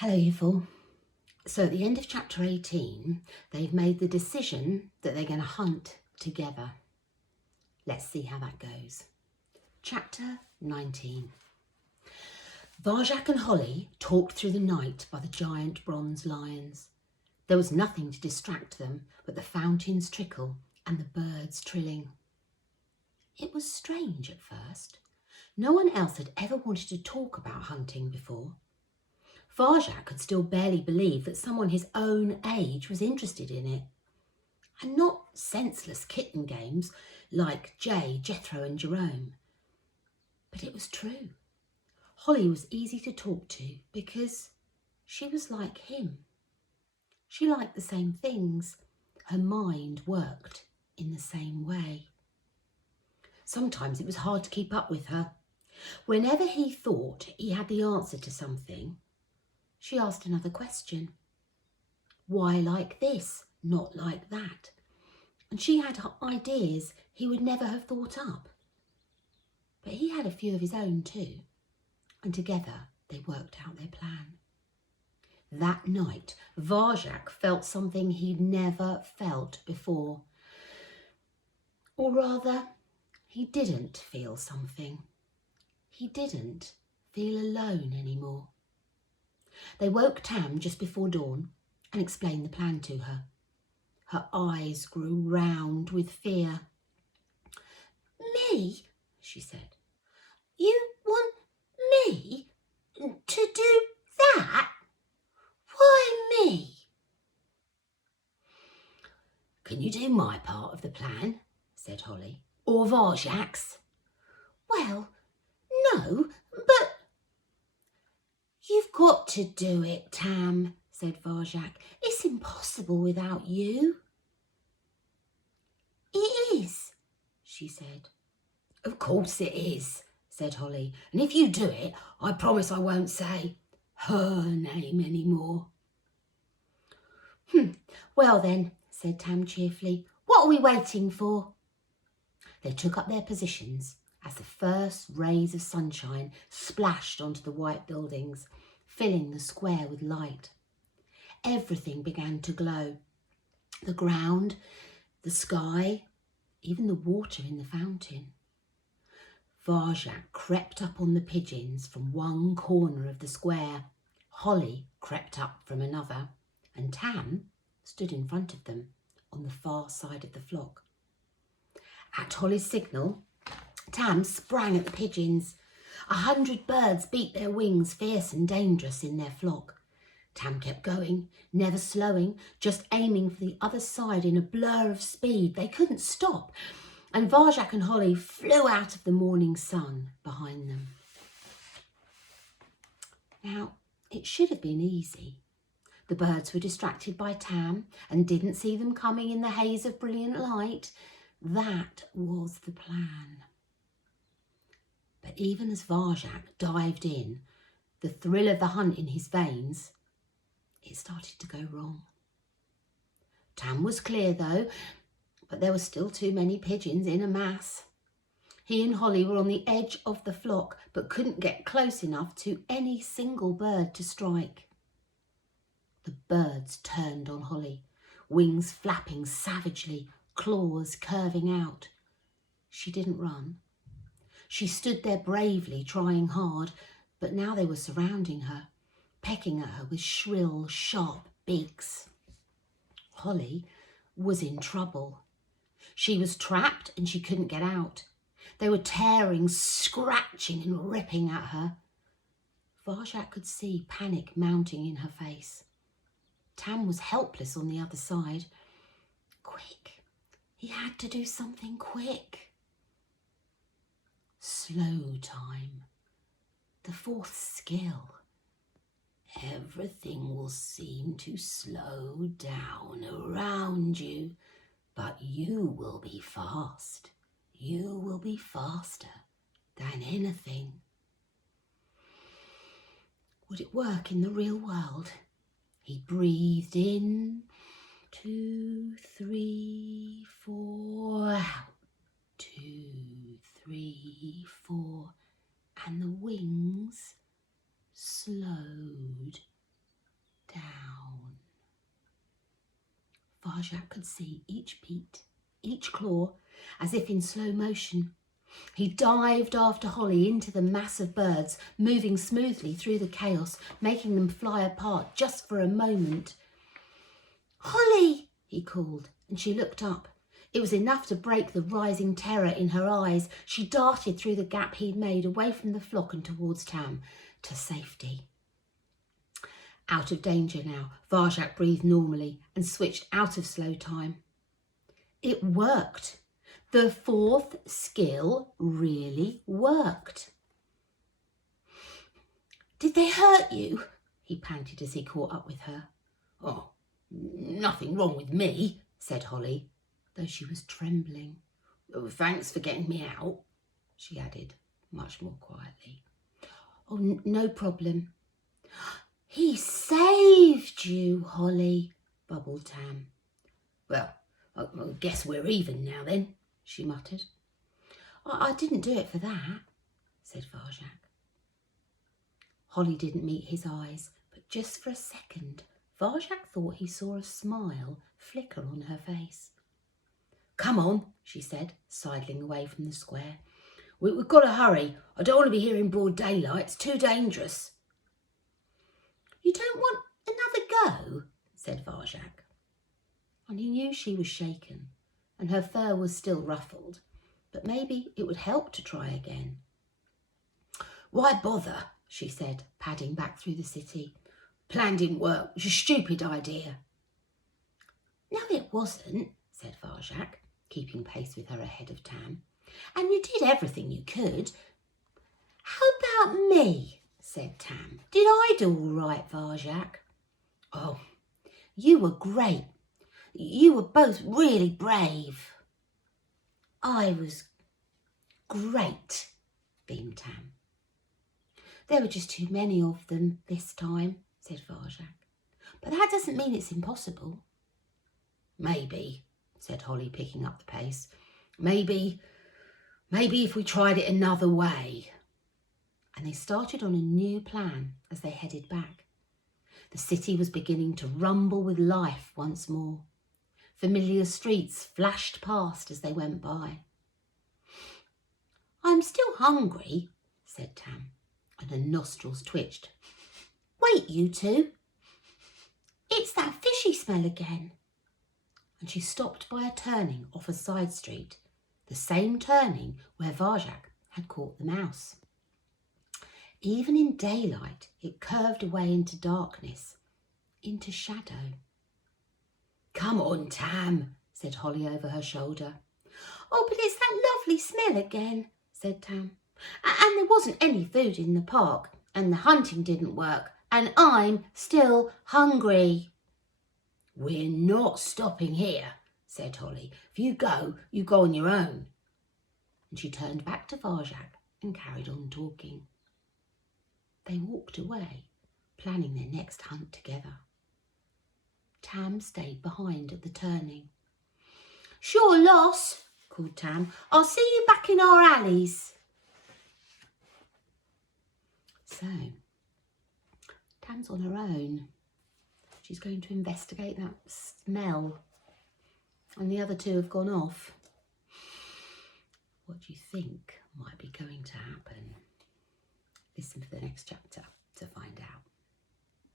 Hello, you fool. So at the end of chapter 18, they've made the decision that they're going to hunt together. Let's see how that goes. Chapter 19. Varjak and Holly talked through the night by the giant bronze lions. There was nothing to distract them but the fountain's trickle and the birds trilling. It was strange at first. No one else had ever wanted to talk about hunting before. Varjak could still barely believe that someone his own age was interested in it. And not senseless kitten games like Jay, Jethro and Jerome. But it was true. Holly was easy to talk to because she was like him. She liked the same things. Her mind worked in the same way. Sometimes it was hard to keep up with her. Whenever he thought he had the answer to something, she asked another question. Why like this, not like that? And she had ideas he would never have thought up. But he had a few of his own too, and together they worked out their plan. That night, Varjak felt something he'd never felt before. Or rather, he didn't feel something. He didn't feel alone anymore. They woke Tam just before dawn and explained the plan to her. Her eyes grew round with fear. "Me?" she said. "You want me to do that? Why me?" "Can you do my part of the plan?" said Holly. "Or Varjak's?" "Well, no, but—" "You've got to do it, Tam," said Varjak. "It's impossible without you." "It is," she said. "Of course it is," said Holly. "And if you do it, I promise I won't say her name anymore." "Well then," said Tam cheerfully, "what are we waiting for?" They took up their positions as the first rays of sunshine splashed onto the white buildings, filling the square with light. Everything began to glow. The ground, the sky, even the water in the fountain. Varjak crept up on the pigeons from one corner of the square. Holly crept up from another, and Tam stood in front of them on the far side of the flock. At Holly's signal, Tam sprang at the pigeons. 100 birds beat their wings, fierce and dangerous in their flock. Tam kept going, never slowing, just aiming for the other side in a blur of speed. They couldn't stop, and Varjak and Holly flew out of the morning sun behind them. Now, it should have been easy. The birds were distracted by Tam and didn't see them coming in the haze of brilliant light. That was the plan. But even as Varjak dived in, the thrill of the hunt in his veins, it started to go wrong. Tam was clear though, but there were still too many pigeons in a mass. He and Holly were on the edge of the flock, but couldn't get close enough to any single bird to strike. The birds turned on Holly, wings flapping savagely, claws curving out. She didn't run. She stood there bravely, trying hard, but now they were surrounding her, pecking at her with shrill, sharp beaks. Holly was in trouble. She was trapped and she couldn't get out. They were tearing, scratching and ripping at her. Varjak could see panic mounting in her face. Tam was helpless on the other side. Quick! He had to do something quick. Slow time. The fourth skill. Everything will seem to slow down around you, but you will be fast. You will be faster than anything. Would it work in the real world? He breathed in, 2, 3, 4, out, 2, 3, 4, and the wings slowed Varjak could see each beat, each claw, as if in slow motion. He dived after Holly into the mass of birds, moving smoothly through the chaos, making them fly apart just for a moment. "Holly!" he called, and she looked up. It was enough to break the rising terror in her eyes. She darted through the gap he'd made, away from the flock and towards Tam, to safety. Out of danger now, Varjak breathed normally and switched out of slow time. It worked. The fourth skill really worked. "Did they hurt you?" he panted as he caught up with her. "Oh, nothing wrong with me," said Holly, though she was trembling. "Oh, thanks for getting me out," she added, much more quietly. "Oh, no problem." "He saved you, Holly," bubbled Tam. "Well, I guess we're even now then," she muttered. I didn't do it for that," said Varjak. Holly didn't meet his eyes, but just for a second, Varjak thought he saw a smile flicker on her face. "Come on," she said, sidling away from the square. We've got to hurry. I don't want to be here in broad daylight. It's too dangerous." "You don't want another go?" said Varjak. And he knew she was shaken, and her fur was still ruffled, but maybe it would help to try again. "Why bother?" she said, padding back through the city. "Plan didn't work. It was a stupid idea." "No, it wasn't," said Varjak, keeping pace with her ahead of Tam. "And you did everything you could." "How about me?" said Tam. "Did I do all right, Varjak?" "Oh, you were great. You were both really brave." "I was great," beamed Tam. "There were just too many of them this time," said Varjak. "But that doesn't mean it's impossible." "Maybe," said Holly, picking up the pace. Maybe if we tried it another way." And they started on a new plan as they headed back. The city was beginning to rumble with life once more. Familiar streets flashed past as they went by. "I'm still hungry," said Tam, and her nostrils twitched. "Wait, you two. It's that fishy smell again." And she stopped by a turning off a side street, the same turning where Varjak had caught the mouse. Even in daylight, it curved away into darkness, into shadow. "Come on, Tam," said Holly over her shoulder. "Oh, but it's that lovely smell again," said Tam. "And there wasn't any food in the park, and the hunting didn't work, and I'm still hungry." "We're not stopping here," said Holly. "If you go on your own." And she turned back to Varjak and carried on talking. They walked away, planning their next hunt together. Tam stayed behind at the turning. "Sure loss," called Tam. "I'll see you back in our alleys." So, Tam's on her own. She's going to investigate that smell. And the other two have gone off. What do you think might be going to happen? Listen for the next chapter to find out.